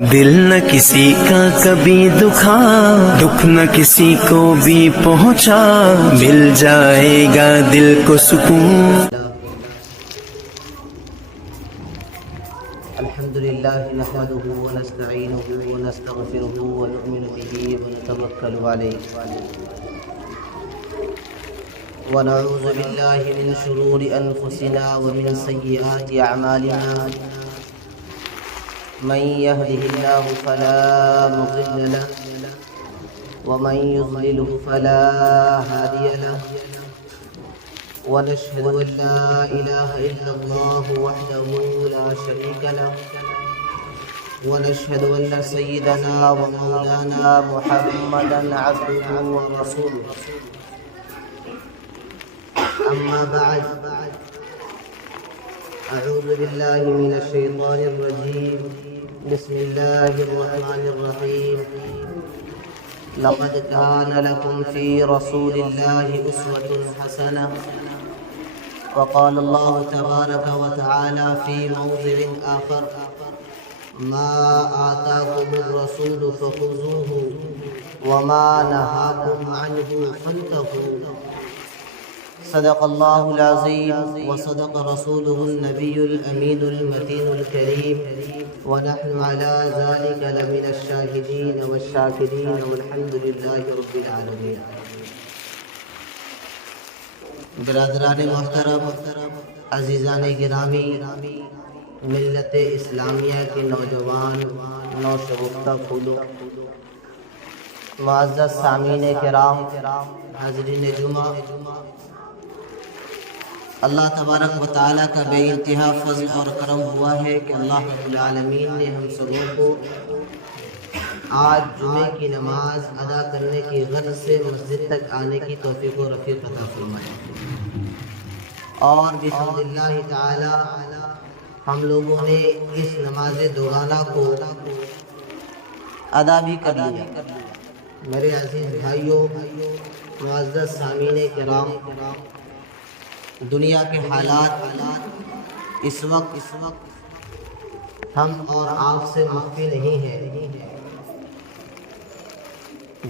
دل نہ کسی کا کبھی دکھا، دکھ نہ کسی کو بھی پہنچا، مل جائے گا دل کو سکون۔ الحمد لله نحمده ونستعينه ونستغفره ونؤمن به ونتوكل عليه ونعوذ بالله من شرور أنفسنا ومن سيئات أعمالنا، من يهده الله فلا مضل له ومن يضلله فلا هادي له، ونشهد أن لا إله إلا الله وحده لا شريك له، ونشهد أن سيدنا ومولانا محمدا عبده ورسوله. أما بعد، أعوذ بالله من الشيطان الرجيم، بسم الله الرحمن الرحيم. لقد كان لكم في رسول الله أسوة حسنة. وقال الله تبارك وتعالى في موضع آخر: ما آتاكم الرسول فخذوه وما نهاكم عنه فانتهوا. صدق الله العظيم وصدق رسوله النبي الأمين المتين الكريم، ونحن على ذلك لمن الشاهدين والشاكرين والحمد لله رب العالمين. برادران محترم، عزیزان گرامی، ملت اسلامیہ کے نوجوان نوشگفتہ پھولوں، معزز سامعین کرام، حاضرین جمعہ، اللہ تبارک و تعالیٰ کا بے انتہا فضل اور کرم ہوا ہے کہ اللہ رب العالمین نے ہم سبوں کو آج جمعے کی نماز ادا کرنے کی غرض سے مسجد تک آنے کی توفیق و رفیق عطا فرمائے، اور بحمد اللہ تعالی ہم لوگوں نے اس نماز دوغانہ کو ادا بھی کر لیا۔ میرے عزیز بھائیوں، معزز سامعین کرام، دنیا کے حالات اس وقت ہم اور آپ سے مخفی نہیں ہیں۔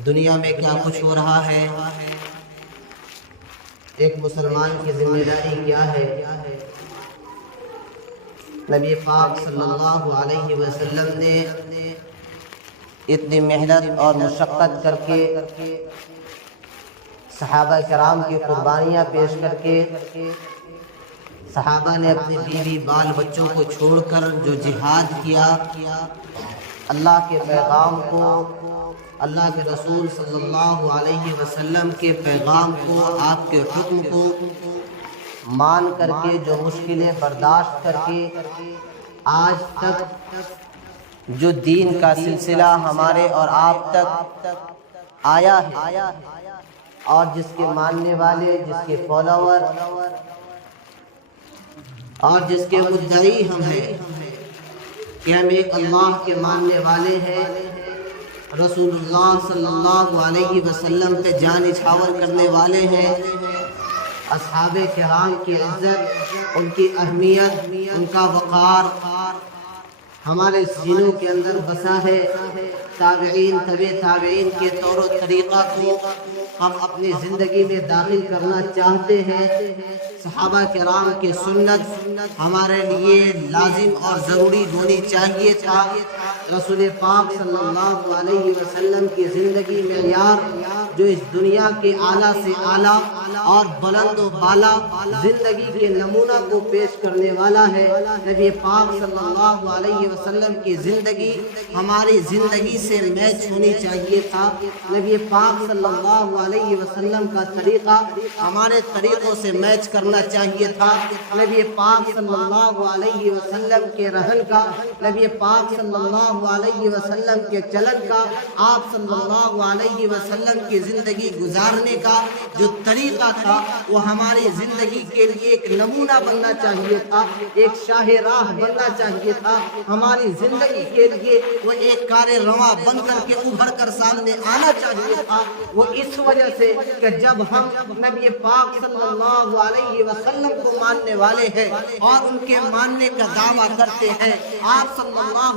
دنیا میں کیا کچھ ہو رہا ہے، ایک مسلمان کی ذمہ داری کیا ہے۔ نبی پاک صلی اللہ علیہ وسلم نے اتنی محنت اور مشقت کر کے، صحابہ کرام کی قربانیاں پیش کر کے، صحابہ نے اپنی بیوی بال بچوں کو چھوڑ کر جو جہاد کیا، اللہ کے پیغام کو، اللہ کے رسول صلی اللہ علیہ وسلم کے پیغام کو، آپ کے حکم کو مان کر کے، جو مشکلیں برداشت کر کے آج تک جو دین کا سلسلہ ہمارے اور آپ تک آیا ہے، اور جس کے ماننے والے، جس کے فالوور اور جس کے مدعی ہم ہیں کہ ہم ایک اللہ کے ماننے والے ہیں، رسول اللہ صلی اللہ علیہ وسلم پہ جان نچھاور کرنے والے ہیں، اصحاب کرام کی عزت، ان کی اہمیت، ان کا وقار ہمارے سینوں کے اندر بسا ہے۔ تابعین، طبع تابعین کے طور و طریقہ کو ہم اپنی زندگی میں داخل کرنا چاہتے ہیں۔ صحابہ کرام کی سنت ہمارے لیے لازم اور ضروری ہونی چاہیے تھا۔ رسول پاک صلی اللہ علیہ وسلم کی زندگی معیار جو اس دنیا کے اعلیٰ سے اعلیٰ اور بلند و بالا زندگی کے نمونہ کو پیش کرنے والا ہے۔ نبی پاک صلی اللہ علیہ وسلم کی زندگی ہماری زندگی سے میچ ہونی چاہیے تھا۔ نبی پاک صلی اللہ علیہ وسلم کا طریقہ ہمارے طریقوں سے میچ کرنا چاہیے تھا۔ نبی پاک صلی اللہ علیہ وسلم کے رہن کا، نبی پاک صلی اللہ علیہ وسلم کے چلن کا، آپ صلی اللہ علیہ وسلم کی زندگی گزارنے کا جو طریقہ تھا وہ ہماری زندگی کے لیے ایک نمونہ بننا چاہیے تھا، ایک شاہ راہ بننا چاہیے تھا۔ ہماری زندگی کے لیے وہ ایک کار رواں بن کر کے ابھر کر سامنے آنا چاہیے تھا۔ وہ اس وجہ سے کہ جب ہم نبی پاک صلی اللہ علیہ وسلم کو ماننے والے ہیں اور ان کے ماننے کا دعویٰ کرتے ہیں، آپ صلی اللہ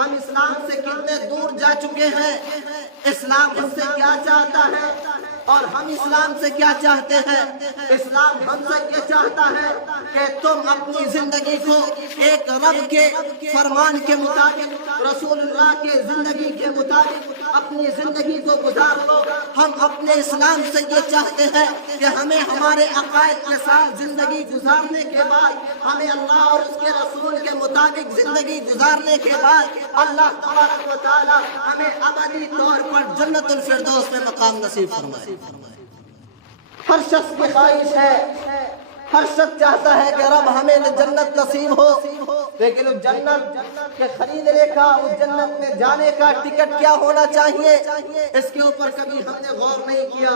ہم اسلام سے کتنے دور جا چکے ہیں، اسلام ہم سے کیا چاہتا ہے اور ہم اسلام سے کیا چاہتے ہیں۔ اسلام ہم سے یہ چاہتا ہے کہ تم اپنی زندگی کو ایک رب کے فرمان کے مطابق، رسول اللہ کے زندگی کے مطابق اپنی زندگی کو گزار لو۔ ہم اپنے اسلام سے یہ چاہتے ہیں کہ ہمیں ہمارے عقائد کے ساتھ زندگی گزارنے کے بعد، ہمیں اللہ اور اس کے رسول کے مطابق زندگی گزارنے کے بعد اللہ تبارک و تعالی ہمیں ابدی طور پر جنت الفردوس میں مقام نصیب فرمائے۔ ہر شخص کی خواہش ہے، ہر شخص چاہتا ہے کہ رب ہمیں جنت نصیب ہو، لیکن اس جنت کے خریدنے کا، اس جنت میں جانے کا ٹکٹ کیا ہونا چاہیے، اس کے اوپر کبھی ہم نے غور نہیں کیا۔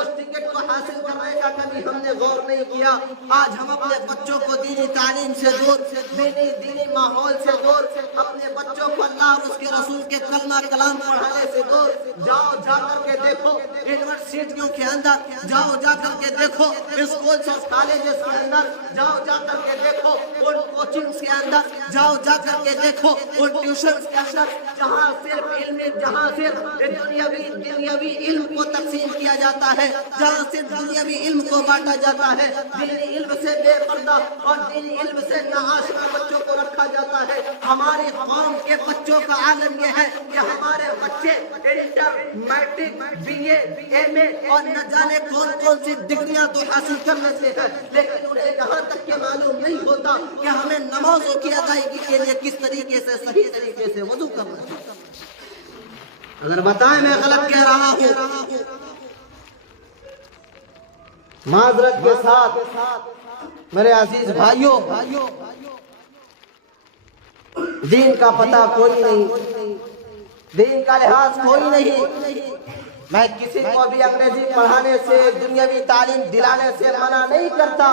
اس ٹکٹ کو حاصل کرنے کا کبھی ہم نے غور نہیں کیا۔ آج ہم اپنے بچوں کو دینی تعلیم سے دور، دینی ماحول سے دور، اپنے بچوں کو اللہ اور اس کے رسول کے کلمہ کلام پڑھانے سے دور۔ جاؤ جا کر کے دیکھو یونیورسٹیوں کے اندر، جاؤ جا کر کے دیکھو اسکولز اور کالجز کے اندر، جاؤ جا کر کے دیکھو ان کوچنگز کے اندر، جاؤ جا کر کے دیکھو ان ٹیوشنز کے اندر، جہاں صرف دنیاوی علم کو تقسیم کیا جاتا ہے، جہاں صرف دنیاوی علم کو بانٹا جاتا ہے، دینی علم سے بے پردہ اور دینی علم سے ناآشنا بچوں کو رکھا جاتا ہے۔ ہماری قوم کے بچوں کا عالم یہ ہے کہ ہمارے بچے inter, matric, B A, M A اور نہ جانے کون کون سی ڈگریاں تو حاصل کر لیتے ہیں، لیکن انہیں یہاں تک کہ معلوم نہیں ہوتا کہ ہمیں نمازوں کی ادائیگی کے لیے کس طریقے سے، صحیح طریقے سے وضو کرنا چاہیے۔ اگر بتائیں میں غلط کہہ رہا ہوں، معذرت کے ساتھ میرے عزیز بھائیوں، دین کا پتہ کوئی نہیں، دین کا لحاظ کوئی نہیں۔ میں کسی کو بھی انگریزی پڑھانے سے، دنیاوی تعلیم دلانے سے منع نہیں کرتا،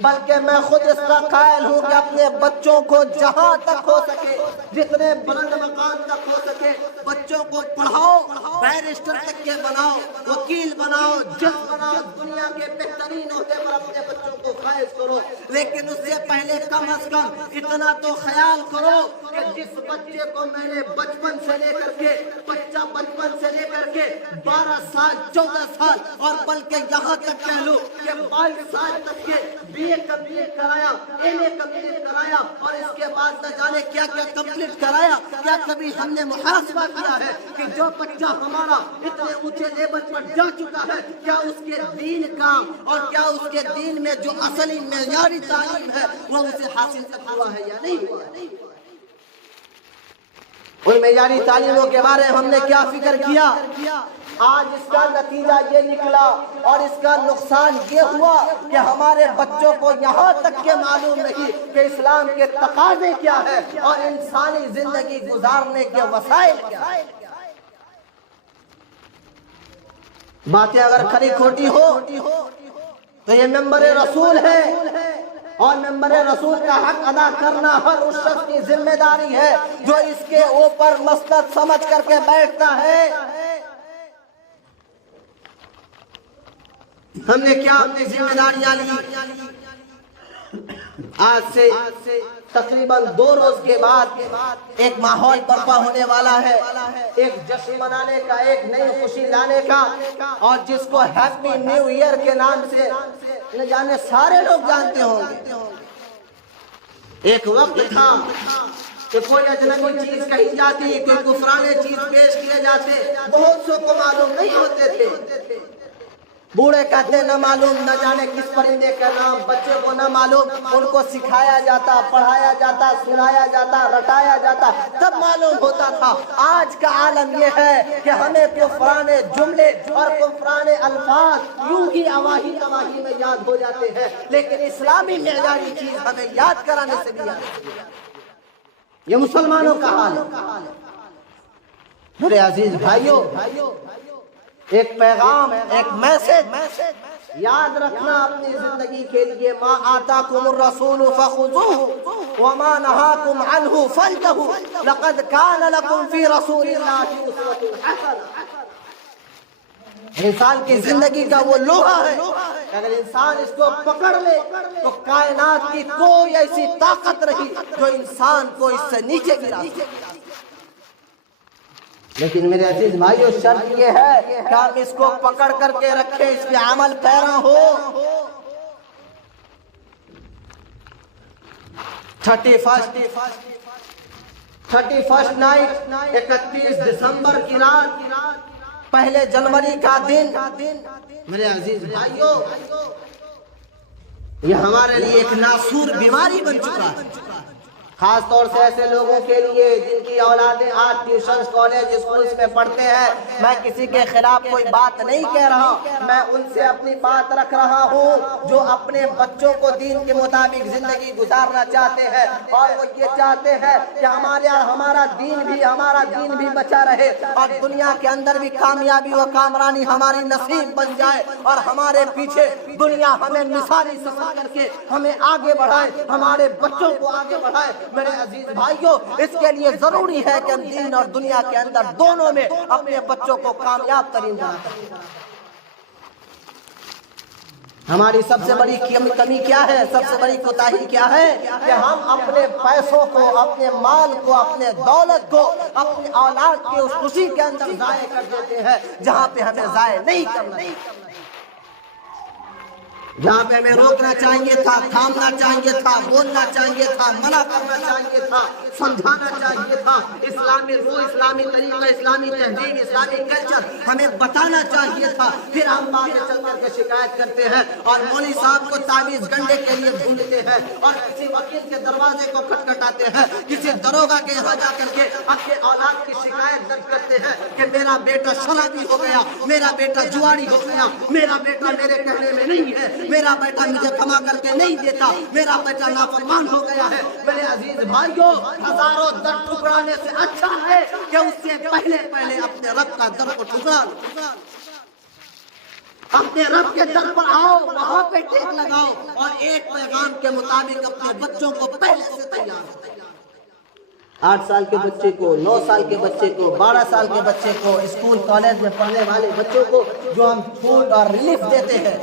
بلکہ میں خود اس کا قائل ہوں کہ اپنے بچوں کو جہاں تک ہو سکے، جتنے بلند مقام تک ہو سکے، بچوں کو پڑھاؤ، بیرسٹر تک کے بناؤ، وکیل بناؤ، جج بناؤ، دنیا کے بہترین عہدے پر اپنے بچوں کو فائز کرو، لیکن اس سے پہلے کم از کم اتنا تو خیال کرو کہ جس بچے کو میں نے بچپن سے لے کر کے 12 سال، 14 سال اور بلکہ یہاں تک کہہ لوں کہ 22 سال تک کے بی اے کمپلیٹ کرایا، ایم اے کمپلیٹ کرایا اور اس کے بعد نہ جانے کیا کیا کمپلیٹ کرایا، کیا کبھی ہم نے محاسبہ کیا ہے کہ جو بچہ ہمارا اتنے اونچے لیول پر جا چکا ہے، کیا اس کے دین کا اور کیا اس کے دین میں جو اصلی معیاری تعلیم ہے وہ اسے حاصل تک ہوا ہے یا نہیں ہوا؟ ان معیاری تعلیموں کے بارے میں ہم نے کیا فکر کیا؟ آج اس کا نتیجہ یہ نکلا اور اس کا نقصان یہ ہوا کہ ہمارے بچوں کو یہاں تک کہ معلوم نہیں کہ اسلام کے تقاضے کیا ہے اور انسانی زندگی گزارنے کے وسائل کیا ہے۔ باتیں اگر کھری کھوٹی ہو تو یہ ممبر رسول ہے اور ممبر رسول کا حق ادا کرنا ہر اس شخص کی ذمہ داری ہے جو اس کے اوپر مسند سمجھ کر کے بیٹھتا ہے۔ ہم نے کیا اپنی ذمہ داریاں لی؟ آج سے تقریباً 2 روز کے بعد ایک ماحول برپا ہونے والا ہے، ایک جشن منانے کا، ایک نئی خوشی لانے کا، اور جس کو ہیپی نیو ایئر کے نام سے نہ جانے سارے لوگ جانتے ہوں گے۔ ایک وقت تھا کہ کوئی اجنبی چیز کہی جاتی، کوئی کفرانے چیز پیش کیے جاتے، بہت سو کو معلوم نہیں ہوتے تھے۔ بوڑھے کہتے نہ معلوم، نہ جانے کس پرندے کا نام، بچے کو نہ معلوم، ان کو سکھایا جاتا، پڑھایا جاتا، سنایا جاتا، رٹایا جاتا، تب معلوم ہوتا تھا۔ آج کا عالم یہ ہے کہ ہمیں کفرانے جملے اور کفرانے الفاظ یوں ہی اواہی تواہی میں یاد ہو جاتے ہیں، لیکن اسلامی معیاری چیز ہمیں یاد کرانے سے بھی یاد نہیں۔ یہ مسلمانوں کا حال ہے۔ میرے عزیز بھائیوں، ایک پیغام، ایک میسج یاد رکھنا اپنی زندگی کے لیے، ما آتاکم الرسول فخذوہ وما نہاکم عنہ فانتہوا لقد کان لکم فی رسول اللہ اسوۃ حسنہ۔ انسان کی زندگی کا وہ لوہا ہے، اگر انسان اس کو پکڑ لے تو کائنات کی کوئی ایسی طاقت نہیں جو انسان کو اس سے نیچے گرا۔ لیکن میرے عزیز بھائیو شرط یہ ہے کہ ہم اس کو پکڑ کر کے رکھیں، اس پہ عمل پیرا ہو۔ 31 نائٹ، 31 دسمبر کی رات، 1 جنوری کا دن، میرے عزیز بھائیو یہ ہمارے لیے ایک ناسور بیماری بن چکا ہے، خاص طور سے ایسے لوگوں کے لیے جن کی اولادیں آج ٹیوشنز، کالج، اسکولز میں پڑھتے ہیں۔ میں کسی کے خلاف کوئی بات نہیں کہہ رہا، میں ان سے اپنی بات رکھ رہا ہوں جو اپنے بچوں کو دین کے مطابق زندگی گزارنا چاہتے ہیں، اور وہ یہ چاہتے ہیں کہ ہمارا دین بھی بچا رہے، اور دنیا کے اندر بھی کامیابی و کامرانی ہماری نصیب بن جائے، اور ہمارے پیچھے دنیا ہمیں مثالی سمجھ کر کے ہمیں آگے بڑھائے، ہمارے بچوں کو آگے بڑھائے۔ میرے عزیز بھائیوں اس کے لیے ضروری ہے کہ ہم دین اور دنیا کے اندر دونوں میں اپنے بچوں کو کامیاب ترین بنائیں۔ ہماری سب سے بڑی کمی کیا ہے؟ سب سے بڑی کوتاہی کیا ہے؟ کہ ہم اپنے پیسوں کو، اپنے مال کو، اپنے دولت کو اپنی اولاد کی اس خوشی کے اندر ضائع کر دیتے ہیں جہاں پہ ہمیں ضائع نہیں کرنا، جہاں پہ ہمیں روکنا چاہیے تھا، تھامنا چاہیے تھا، بولنا چاہیے تھا، منع کرنا چاہیے تھا، سمجھانا چاہیے تھا، اسلامی روح، اسلامی طریقہ، اسلامی تہذیب، اسلامی کلچر ہمیں بتانا چاہیے تھا۔ پھر ہم بعد میں چل کر کے شکایت کرتے ہیں اور مولوی صاحب کو تعویذ گنڈے کے لیے ڈھونڈتے ہیں، اور کسی وکیل کے دروازے کو کھٹکھٹاتے ہیں، کسی دروگا کے یہاں جا کر کے اپنے اولاد کی شکایت درج کرتے ہیں کہ میرا بیٹا شرابی ہو گیا، میرا بیٹا جواری ہو گیا، میرا بیٹا میرے کہنے میں نہیں ہے، میرا بیٹا مجھے کما کر کے نہیں دیتا، میرا بیٹا نافرمان ہو گیا ہے۔ میرے عزیز بھائیوں ہزاروں در ٹھکرانے سے اچھا ہے کہ اس سے پہلے اپنے رب کا در کو ٹھکرا دو، اپنے رب کے در پر آؤ، وہاں پہ ٹیک لگاؤ، اور ایک پیغام کے مطابق اپنے بچوں کو پہلے سے تیار کرو۔ 8 سال کے بچے کو، 9 سال کے بچے کو، 12 سال کے بچے کو، اسکول کالج میں پڑھنے والے بچوں کو جو ہم چھوٹ اور ریلیف دیتے ہیں،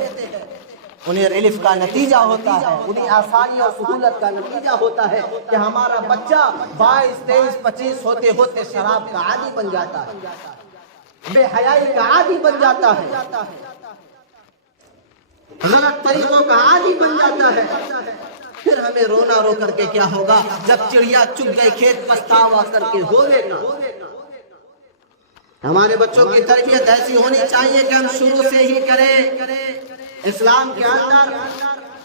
انہیں ریلیف کا نتیجہ ہوتا ہے، انہیں آسانی اور سہولت کا نتیجہ ہوتا ہے کہ ہمارا بچہ 22، 23، 25 ہوتے ہوتے شراب کا عادی بن جاتا ہے، بے حیائی کا عادی بن جاتا ہے، غلط طریقوں کا عادی بن جاتا ہے۔ پھر ہمیں رونا رو کر کے کیا ہوگا؟ جب چڑیا چگ گئی کھیت پچھتاوا کر کے ہوئے گا۔ ہمارے بچوں کی تربیت ایسی ہونی چاہیے کہ ہم شروع سے ہی کریں۔ اسلام کے اندر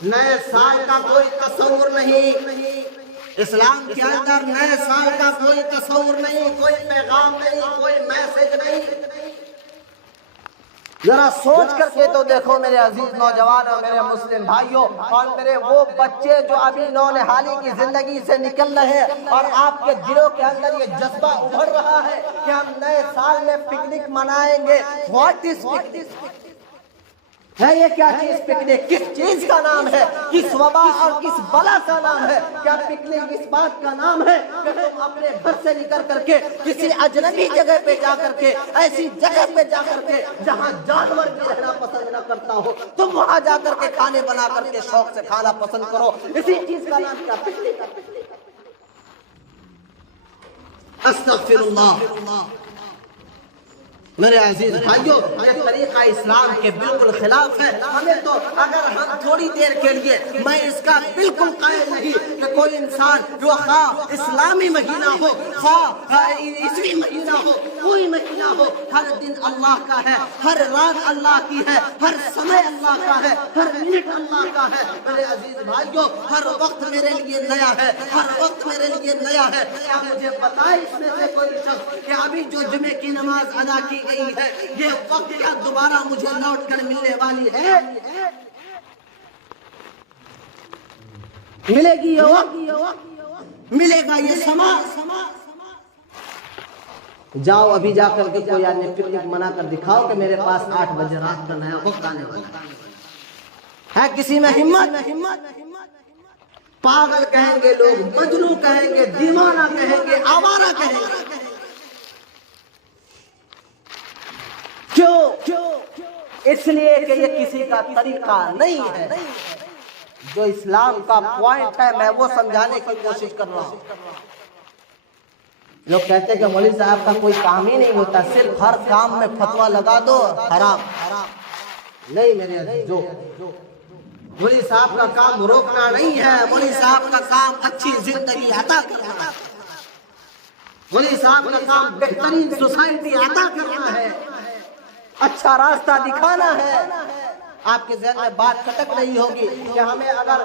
نئے سال کا کوئی تصور نہیں، اسلام کے اندر نئے سال کا کوئی تصور نہیں، کوئی پیغام نہیں، کوئی میسج نہیں۔ ذرا سوچ کر کے تو دیکھو میرے عزیز نوجوان اور میرے مسلم بھائیوں، اور میرے وہ بچے جو ابھی نونہالی کی زندگی سے نکل رہے ہیں، اور آپ کے دلوں کے اندر یہ جذبہ ابھر رہا ہے کہ ہم نئے سال میں پکنک منائیں گے۔ What is picnic? ہے یہ کیا چیز پکنک؟ کس چیز کا نام ہے؟ کس وبا اور کس بلا کا نام ہے؟ کیا پکنک اس بات کا نام ہے کہ تم اپنے گھر سے نکل کر کے کسی اجنبی جگہ پہ جا کر کے، ایسی جگہ پہ جا کر کے جہاں جانور بھی رہنا پسند نہ کرتا ہو، تم وہاں جا کر کے کھانے بنا کر کے شوق سے کھانا پسند کرو؟ اسی چیز کا نام کیا پکنک؟ استغفر اللہ۔ میرے عزیز بھائیوں یہ طریقہ اسلام کے بالکل خلاف ہے۔ ہمیں تو اگر ہم تھوڑی دیر کے لیے، میں اس کا بالکل قائل نہیں کہ کوئی انسان جو خواہ اسلامی مہینہ ہو، خواہ عیسوی مہینہ ہو، کوئی مہینہ ہو، ہر دن اللہ کا ہے، ہر رات اللہ کی ہے، ہر سمے اللہ کا ہے، ہر منٹ اللہ کا ہے۔ میرے عزیز بھائیوں ہر وقت میرے لیے نیا ہے، ہر وقت میرے لیے نیا ہے۔ کیا مجھے بتائے اس میں سے کوئی شخص کہ ابھی جو جمعے کی نماز ادا کی گئی ہے یہ وقت کا دوبارہ مجھے لوٹ کر ملنے والی ہے؟ ملے گی یہ وقت، ملے گا یہ سما؟ جاؤ ابھی جا کر کے کوئی آدمی پکنک منا کر دکھاؤ کہ میرے پاس 8 بجے رات کا نیا وقت آنے والا ہے۔ کسی میں ہمت؟ پاگل کہیں گے لوگ، مجنوں کہیں گے، دیوانہ کہیں گے، آوارہ کہیں گے۔ کیوں؟ اس لیے کہ یہ کسی کا طریقہ نہیں ہے۔ جو اسلام کا پوائنٹ ہے میں وہ سمجھانے کی کوشش کر رہا ہوں۔ لوگ کہتے ہیں کہ مولوی صاحب کا کوئی کام ہی نہیں ہوتا، صرف ہر کام میں فتویٰ لگا دو حرام۔ نہیں میرے عزیزو، مولوی صاحب کا کام روکنا نہیں ہے، مولوی صاحب کا کام اچھی زندگی عطا کرنا ہے، مولوی صاحب کا کام بہترین سوسائٹی عطا کرنا ہے، اچھا راستہ دکھانا ہے۔ آپ کے ذہن میں بات کھٹک رہی ہوگی کہ ہمیں اگر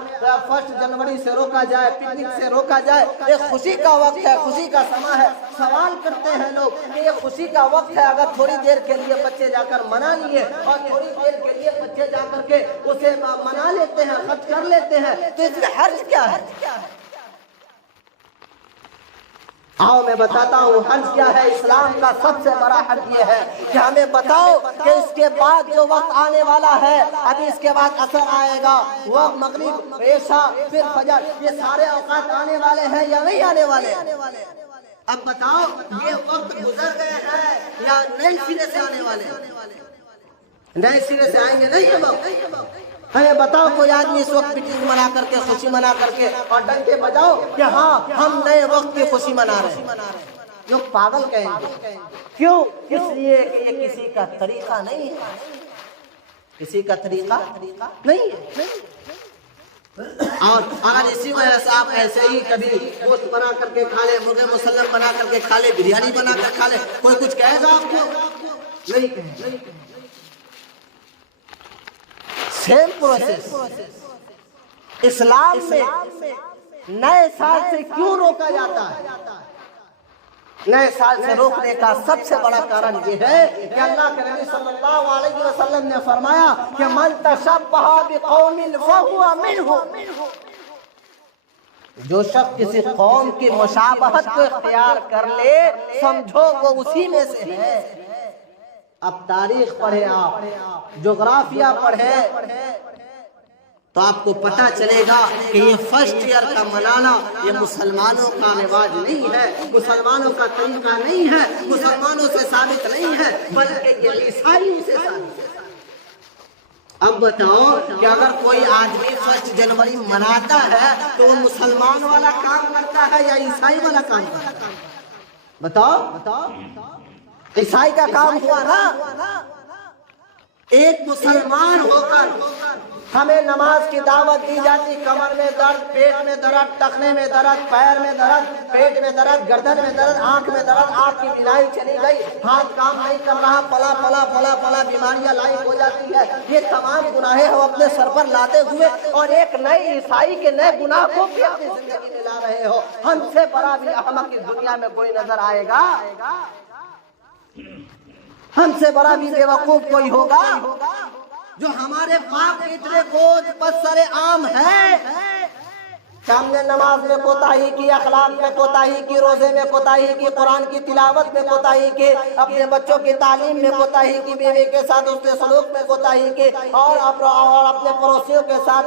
1 جنوری سے روکا جائے، پکنک سے روکا جائے، یہ خوشی کا وقت ہے، خوشی کا سماں ہے۔ سوال کرتے ہیں لوگ کہ یہ خوشی کا وقت ہے، اگر تھوڑی دیر کے لیے بچے جا کر منا لیے اور تھوڑی دیر کے لیے بچے جا کر کے اسے منا لیتے ہیں، خرچ کر لیتے ہیں، تو اس میں حرج کیا ہے؟ آؤ میں بتاتا ہوں حرج کیا ہے۔ اسلام کا سب سے بڑا حرج یہ ہے کہ ہمیں بتاؤ کہ اس کے بعد جو وقت آنے والا ہے، ابھی اس کے بعد عصر آئے گا، وقت مغرب، عشاء، پھر فجر، یہ سارے اوقات آنے والے ہیں یا نہیں آنے والے؟ اب بتاؤ یہ وقت گزر گئے ہیں یا نئے سرے سے آنے والے ہیں؟ نئے سرے سے آئیں گے نہیں ہم؟ ہمیں بتاؤ کوئی آدمی اس وقت پکنک منا کر کے، خوشی منا کر کے اور ڈنڈے بجاؤ کہ ہاں ہم نئے وقت کی خوشی منا رہے ہیں۔ لوگ پاگل کہیں گے، کیوں؟ اس لیے کہ یہ کسی کا طریقہ نہیں ہے، کسی کا طریقہ نہیں ہے۔ اور اگر اسی وجہ سے آپ ایسے ہی کبھی گوشت بنا کر کے کھا لے، مرغے مسلم بنا کر کے کھا لے، بریانی بنا کر کھا لے، کوئی کچھ کہے گا آپ کو؟ نہیں کہے گا۔ سیم پروسیس اسلام میں نئے سال سے کیوں روکا جاتا ہے؟ نئے سال سے روکنے کا سب سے بڑا کارن یہ ہے کہ اللہ کے نبی صلی اللہ علیہ وسلم نے فرمایا کہ من تشبہ بقوم فہو منہم، جو شخص کسی قوم کی مشابہت کو اختیار کر لے سمجھو وہ اسی میں سے ہے۔ اب تاریخ پڑھے، آپ جغرافیہ پڑھے تو آپ کو پتہ چلے گا کہ یہ 1 ایئر کا منانا یہ مسلمانوں کا رواج نہیں ہے، مسلمانوں کا طریقہ نہیں ہے، مسلمانوں سے ثابت نہیں ہے، بلکہ یہ عیسائیوں سے ثابت ہے۔ اب بتاؤ کہ اگر کوئی آدمی 1 جنوری مناتا ہے تو وہ مسلمان والا کام کرتا ہے یا عیسائی والا کام کرتا ہے؟ بتاؤ، عیسائی کا کام ہوا نا۔ ایک مسلمان ہو کر ہمیں نماز کی دعوت دی جاتی، کمر میں درد، پیٹ میں درد، ٹخنے میں درد، پیر میں درد، پیٹ میں درد، گردن میں درد، آنکھ میں درد، آنکھ کی بینائی چلی گئی، ہاتھ کام نہیں کر رہا، پلا بیماریاں لاحق ہو جاتی ہے۔ یہ تمام گناہیں ہم اپنے سر پر لاتے ہوئے اور ایک نئے عیسائی کے نئے گناہ کو بھی اپنی زندگی میں لا رہے ہو۔ ہم سے بڑا بھی احمق اس دنیا میں کوئی نظر آئے گا؟ ہم سے بڑا بھی بے وقوف کوئی ہوگا؟ جو ہمارے پاک اتنے بوجھ پر سر عام ہے کہ ہم نے نماز میں کوتاہی کی، اخلاق میں کوتاہی کی، روزے میں کوتاہی کی، قرآن کی تلاوت میں کوتاہی کی، اپنے بچوں کی تعلیم میں کوتاہی کی، بیوی کے ساتھ اس کے سلوک میں کوتاہی کی، اور اپنے پڑوسیوں کے ساتھ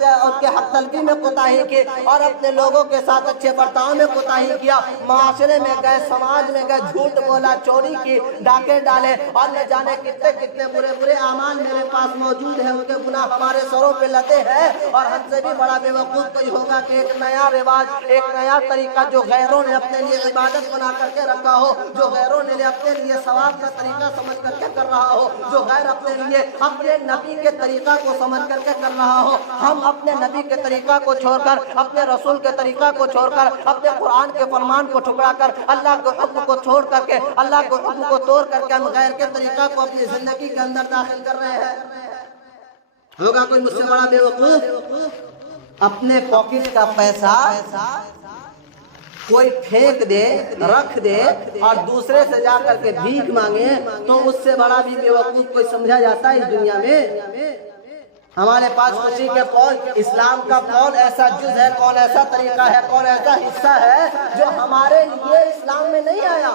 اس کے حق تلفی میں کوتاہی کی، اور اپنے لوگوں کے ساتھ اچھے برتاؤ میں کوتاہی کیا، معاشرے میں گئے، سماج میں گئے، جھوٹ بولا، چوری کی، ڈاکے ڈالے، اور نہ جانے کتنے برے اعمال میرے پاس موجود ہیں، ان کے گناہ ہمارے سروں پہ لدے ہیں۔ اور ہم سے بھی بڑا بے وقوف کوئی ہوگا کہ ایک نیا رواج، ایک نیا طریقہ جو غیروں نے اپنے لیے عبادت بنا کر کے رکھا ہو، جو غیروں نے اپنے لیے ثواب کا طریقہ سمجھ کر کے کر رہا ہو، جو غیر اپنے لیے اپنے نبی کے طریقہ کو سمجھ کر کے کر رہا ہو، ہم اپنے نبی کے طریقہ کو چھوڑ کر، اپنے رسول کے طریقہ کو چھوڑ کر، اپنے قرآن کے فرمان کو ٹھکرا کر، اللہ کے حکم کو چھوڑ کر کے، اللہ کے حکم کو توڑ کر کے ہم غیر کے طریقہ کو اپنی زندگی کے اندر داخل کر رہے ہیں۔ ہوگا کوئی مجھ سے بڑا بے وقوف؟ اپنے پاکٹ کا پیسہ کوئی پھینک دے، رکھ دے، اور دوسرے سے جا کر کے بھیک مانگے تو اس سے بڑا بھی بے وقوف کوئی سمجھا جاتا ہے اس دنیا میں؟ ہمارے پاس خوشی کے قول، اسلام کا کون ایسا جز ہے، کون ایسا طریقہ ہے، کون ایسا حصہ ہے جو ہمارے لیے اسلام میں نہیں آیا؟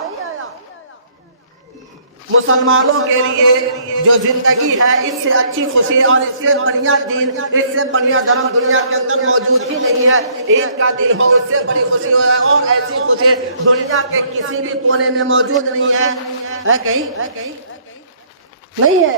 مسلمانوں کے لیے جو زندگی ہے اس سے اچھی خوشی اور اس سے بڑھیا دین، اس سے بڑھیا دھرم دنیا کے اندر موجود ہی نہیں ہے۔ عید کا دن ہو، اس سے بڑی خوشی ہو، اور ایسی خوشی دنیا کے کسی بھی کونے میں موجود نہیں ہے کہیں؟ نہیں ہے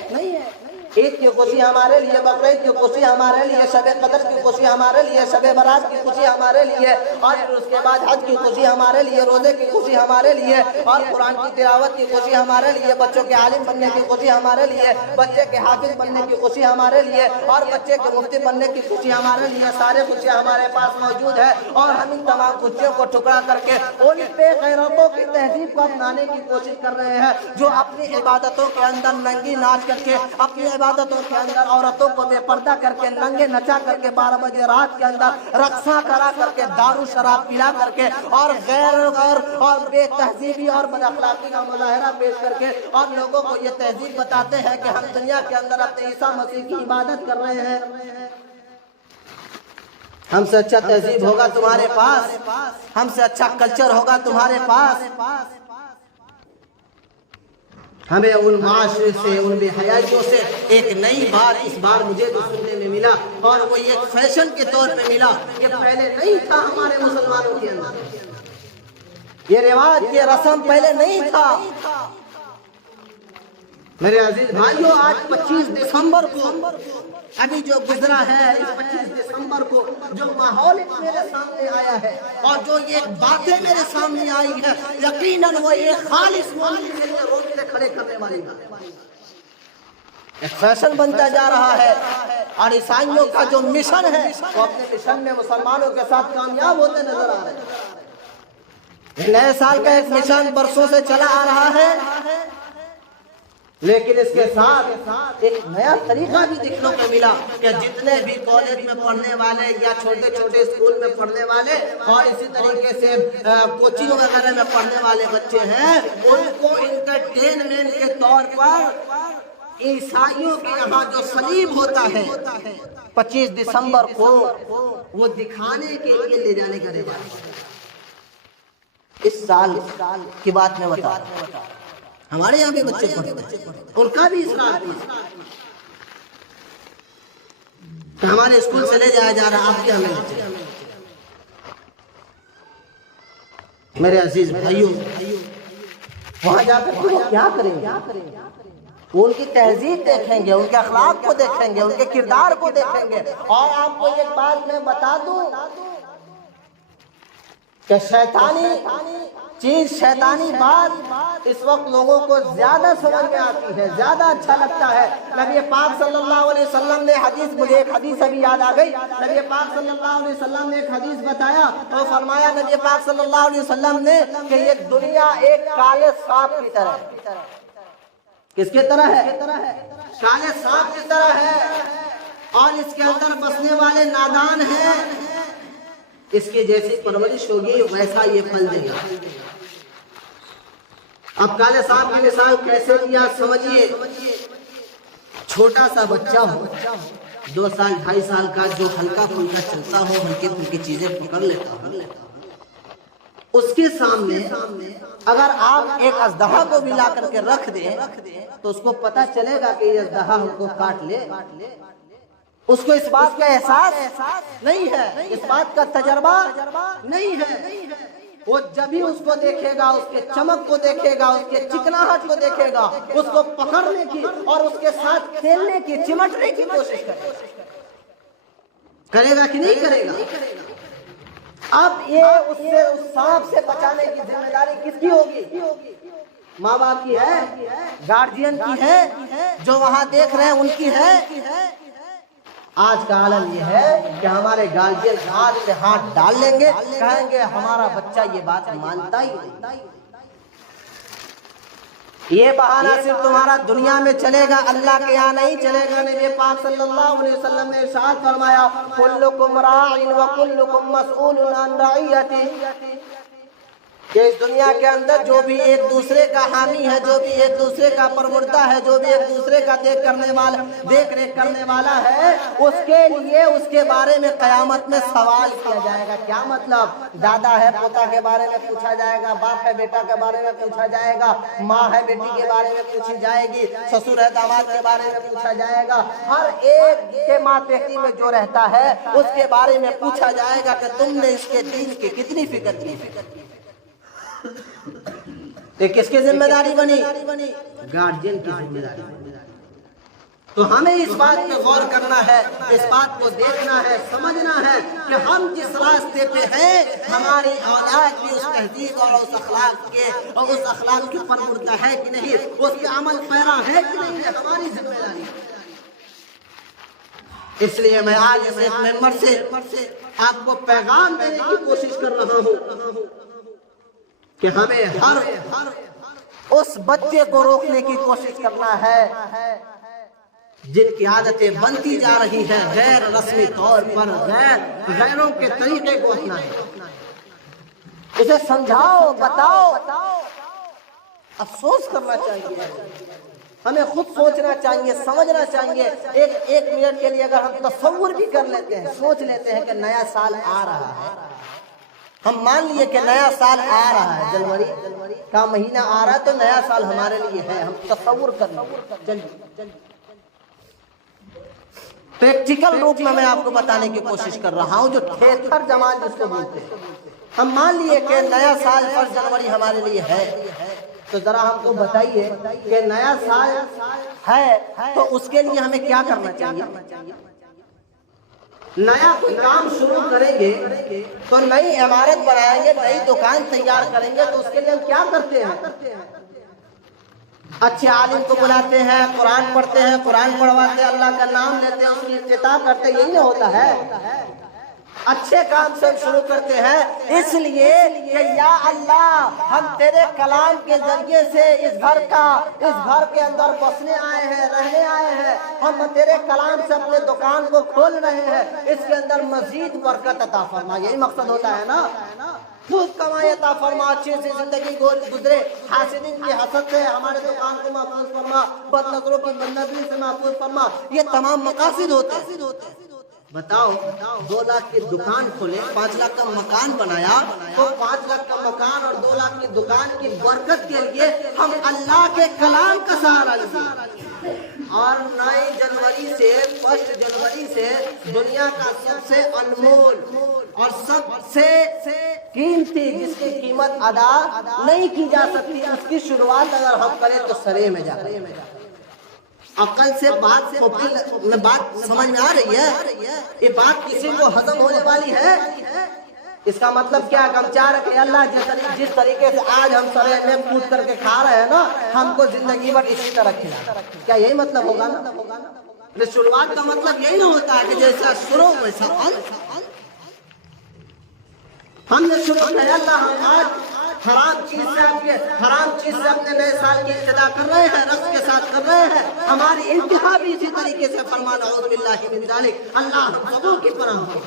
عید کی خوشی ہمارے لیے، بقرعید کی خوشی ہمارے لیے، شب قدر کی خوشی ہمارے لیے، شب برات کی خوشی ہمارے لیے، اور پھر اس کے بعد حج کی خوشی ہمارے لیے، روزے کی خوشی ہمارے لیے، اور قرآن کی تلاوت کی خوشی ہمارے لیے، بچوں کے عالم بننے کی خوشی ہمارے لیے، بچے کے حافظ بننے کی خوشی ہمارے لیے، اور بچے کے مفتی بننے کی خوشی ہمارے لیے۔ سارے خوشیاں ہمارے پاس موجود ہے، اور ہم ان تمام خوشیوں کو ٹکرا کر کے ان بے غیرتوں کی تہذیب کو اپنانے کی کوشش کر رہے ہیں جو اپنی عبادتوں کے اندر ننگی ناچ کر کے، اپنی عبادتوں کے اندر عورتوں کو بے پردہ کر کے، ننگے نچا کر کے، 12 بجے رات کے اندر رقصاں کرا کر کے، دارو شراب پلا کر کے، اور غیر اور بے تہذیبی اور بد اخلاقی کا مظاہرہ پیش کر کے، اور لوگوں کو یہ تہذیب بتاتے ہیں کہ ہم دنیا کے اندر اپنے عیسیٰ مسیح کی عبادت کر رہے ہیں۔ ہم سے اچھا تہذیب ہوگا تمہارے پاس، ہم سے اچھا کلچر ہوگا تمہارے پاس۔ ہمیں ان معاشرے سے، ان بے حیائیوں سے ایک نئی بات اس بار مجھے تو سننے میں ملا، اور وہ ایک فیشن کے طور پہ ملا کہ پہلے نہیں تھا ہمارے مسلمانوں کے اندر، یہ رواج، یہ رسم پہلے نہیں تھا۔ میرے عزیز بھائیوں، آج 25 دسمبر کو ابھی جو گزرا ہے، اس 25 دسمبر کو جو ماحول میرے سامنے آیا ہے، اور جو یہ باتیں میرے سامنے آئی ہیں، یقیناً وہ ایک خالص مومن کے لیے روکتے کھڑے کرنے والی بات، ایک فیشن بنتا جا رہا ہے، اور عیسائیوں کا جو مشن ہے وہ اپنے مشن میں مسلمانوں کے ساتھ کامیاب ہوتے نظر آ رہے ہیں۔ نئے سال کا ایک مشن برسوں سے چلا آ رہا ہے، لیکن اس کے ساتھ ایک نیا طریقہ بھی دیکھنے کو ملا کہ جتنے بھی کالج میں پڑھنے والے یا چھوٹے چھوٹے اسکول میں پڑھنے والے اور اسی طریقے سے کوچنگ وغیرہ میں پڑھنے والے بچے ہیں، ان کو انٹرٹینمنٹ کے طور پر عیسائیوں کے یہاں جو صلیب ہوتا ہے 25 دسمبر کو وہ دکھانے کے لیے لے جانے کا رواج ہے۔ اس سال کی بات میں بتا رہا ہوں، ہمارے یہاں بھی بچے پڑھتے ہیں، ان کا بھی اسرار کہ ہمارے اسکول سے لے جایا جا رہا، آپ کیا ہمیں میرے عزیز بھائیوں، وہاں جا کر وہ کیا کریں گے؟ وہ ان کی تہذیب دیکھیں گے، ان کے اخلاق کو دیکھیں گے، ان کے کردار کو دیکھیں گے۔ اور آپ کو ایک بات میں بتا دوں کہ شیطانی چیز، شیطانی بات اس وقت لوگوں کو زیادہ سمجھ میں آتی ہے، زیادہ اچھا لگتا ہے۔ نبی پاک صلی اللہ علیہ وسلم نے حدیث، مجھے ایک حدیث ابھی یاد آ گئی، نبی پاک صلی اللہ علیہ وسلم نے ایک حدیث بتایا اور فرمایا نبی پاک صلی اللہ علیہ وسلم نے کہ یہ دنیا ایک کالے سانپ کی طرح ہے۔ کس کی طرح ہے؟ کالے سانپ کی طرح ہے، اور اس کے اندر بسنے والے نادان ہیں، اس کی جیسی پرورش ہوگی ویسا یہ پھل دے گا۔ اب کالے سانپ کی مثال کیسے دیا سمجھیے، چھوٹا سا بچہ ہو، 2 سال 2.5 سال کا، جو ہلکا پھلکا چلتا ہو، ہلکی پھلکی چیزیں پکڑ لیتا ہو، اس کے سامنے اگر آپ ایک اژدہا کو بھی لا کر کے رکھ دیں تو اس کو پتا چلے گا کہ یہ اژدہا ہم کو کاٹ لے، اس کو اس بات کا احساس نہیں ہے، اس بات کا تجربہ نہیں ہے۔ وہ جب ہی اس کو دیکھے گا، اس کے چمک کو دیکھے گا، اس کے چکناہٹ کو دیکھے گا، اس کو پکڑنے کی اور اس کے ساتھ کھیلنے کی، چمٹنے کی کوشش کرے گا کہ نہیں کرے گا؟ اب یہ اس سانپ سے بچانے کی ذمہ داری کس کی ہوگی؟ ماں باپ کی ہے، گارجین کی ہے، جو وہاں دیکھ رہے ہیں ان کی ہے۔ آج کا عالم یہ ہے کہ ہمارے گارجین ہاتھ سے ہاتھ ڈال لیں گے، کہیں گے ہمارا بچہ یہ بات مانتا ہی نہیں۔ یہ بہانہ صرف تمہارا دنیا میں چلے گا، اللہ کے یہاں نہیں چلے گا۔ نبی پاک صلی اللہ علیہ وسلم نے ارشاد فرمایا کلکم راع وکلکم مسئول عن رعیتہ، کہ اس دنیا کے اندر جو بھی ایک دوسرے کا حامی ہے، جو بھی ایک دوسرے کا پروردہ ہے، جو بھی ایک دوسرے کا دیکھ ریکھ کرنے والا ہے، اس کے لیے اس کے بارے میں قیامت میں سوال کیا جائے گا۔ کیا مطلب؟ دادا ہے پوتا کے بارے میں پوچھا جائے گا، باپ ہے بیٹا کے بارے میں پوچھا جائے گا، ماں ہے بیٹی کے بارے میں پوچھی جائے گی، سسر ہے داماد کے بارے میں پوچھا جائے گا، ہر ایک کے ماتحتی میں جو رہتا ہے اس کے بارے میں پوچھا جائے گا کہ تم نے اس کے دین کی کتنی فکر کی۔ تو کس کی ذمہ داری بنی؟ گارجین کی ذمہ داری بنی۔ تو ہمیں اس بات پہ غور کرنا ہے، اس بات کو دیکھنا ہے، سمجھنا ہے کہ ہم جس راستے پہ ہیں ہماری اولاد بھی اس تہذیب اور اس اخلاق کے اور اس اخلاق کے پر مردہ ہے کہ نہیں، اس کے عمل پیرا ہے کہ نہیں، یہ ہماری ذمہ داری ہے۔ اس لیے میں آج اس ایک ممبر سے آپ کو پیغام دینے کی کوشش کر رہا ہوں کہ ہمیں ہر اس بچے کو روکنے کی کوشش کرنا ہے جن کی عادتیں بنتی جا رہی ہیں غیر رسمی طور پر، غیروں کے طریقے کو اپنائیں، اسے سمجھاؤ، بتاؤ۔ افسوس کرنا چاہیے، ہمیں خود سوچنا چاہیے، سمجھنا چاہیے۔ ایک منٹ کے لیے اگر ہم تصور بھی کر لیتے ہیں، سوچ لیتے ہیں کہ نیا سال آ رہا ہے، ہم مان لیے کہ نیا سال آ رہا ہے، جنوری کا مہینہ آ رہا ہے تو نیا سال ہمارے لیے ہے، ہم تصور کر لیں۔ چلیے پریکٹیکل روپ میں آپ کو بتانے کی کوشش کر رہا ہوں، جو ٹھیکر جماعت جس کو بولتے ہیں۔ ہم مان لیے کہ نیا سال 1 جنوری ہمارے لیے ہے، تو ذرا ہم کو بتائیے کہ نیا سال ہے تو اس کے لیے ہمیں کیا کرنا چاہیے؟ نیا کوئی کام شروع کریں گے تو نئی عمارت بنائیں گے، نئی دکان تیار کریں گے، تو اس کے لیے ہم کیا کرتے ہیں؟ اچھے عالم کو بلاتے ہیں، قرآن پڑھتے ہیں، قرآن پڑھواتے ہیں، اللہ کا نام لیتے ہیں، اس کی افتتاح کرتے ہیں، یہی نہ ہوتا ہے؟ اچھے کام سے شروع کرتے ہیں، اس لیے کہ یا اللہ ہم تیرے کلام کے ذریعے سے اس گھر کے اندر بسنے آئے ہیں، رہنے آئے ہیں، ہم تیرے کلام سے اپنے دکان کو کھول رہے ہیں، اس کے اندر مزید برکت عطا فرما، یہی مقصد ہوتا ہے نا؟ خوب کمائی عطا فرما، اچھی سی زندگی گزرے، حاسدین کی حسد سے ہمارے دکان کو محفوظ فرما، بد نظروں کی بدنظری سے محفوظ فرما، یہ تمام مقاصد ہوتے ہیں۔ بتاؤ 2 لاکھ کی دکان کھولے، 5 لاکھ کا مکان بنایا، تو 5 لاکھ کا مکان اور 2 لاکھ کی دکان کی برکت کے لیے ہم اللہ کے کلام کا سہارا لیے، اور 9 جنوری سے 1 جنوری سے دنیا کا سب سے انمول اور سب سے قیمتی جس کی قیمت ادا نہیں کی جا سکتی، اس کی شروعات اگر ہم کریں تو سرے میں جا رہے ہیں۔ عقل سے بات سمجھ میں آ رہی ہے؟ یہ بات کسی کو ہضم ہونے والی ہے؟ اس کا مطلب کیا کہ ہم چاہ رہے کہ اللہ جس طریقے سے آج ہم سرے میں پوچھ کر کے کھا رہے ہیں نا، ہم کو زندگی بھر اسی طرح کھلا، کیا یہی مطلب ہوگا نا؟ شروعات کا مطلب یہی نہ ہوتا ہے کہ جیسا شروع ویسا انت۔ ہم نے شروع کیا اللہ ہم آج حرام چیز سے اپنے نئے سال کی ابتدا کر رہے ہیں، رقص کے ساتھ کر رہے ہیں، ہماری انتہا بھی اسی طریقے سے فرمانا اعوذ باللہ من ذالک، اللہ ہم سبوں کی پناہ ہو۔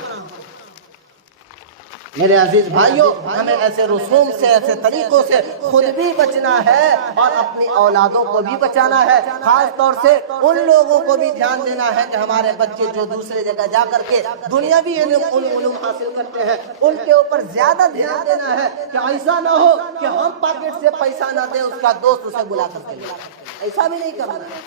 میرے عزیز بھائیوں، ہمیں ایسے رسوم سے، ایسے طریقوں سے خود بھی بچنا ہے اور اپنی اولادوں کو بھی بچانا ہے۔ خاص طور سے ان لوگوں کو بھی دھیان دینا ہے کہ ہمارے بچے جو دوسرے جگہ جا کر کے دنیاوی علوم حاصل کرتے ہیں، ان کے اوپر زیادہ دھیان دینا ہے کہ ایسا نہ ہو کہ ہم پاکٹ سے پیسہ نہ دیں، اس کا دوست اسے بلا کر کے، ایسا بھی نہیں کرنا ہے۔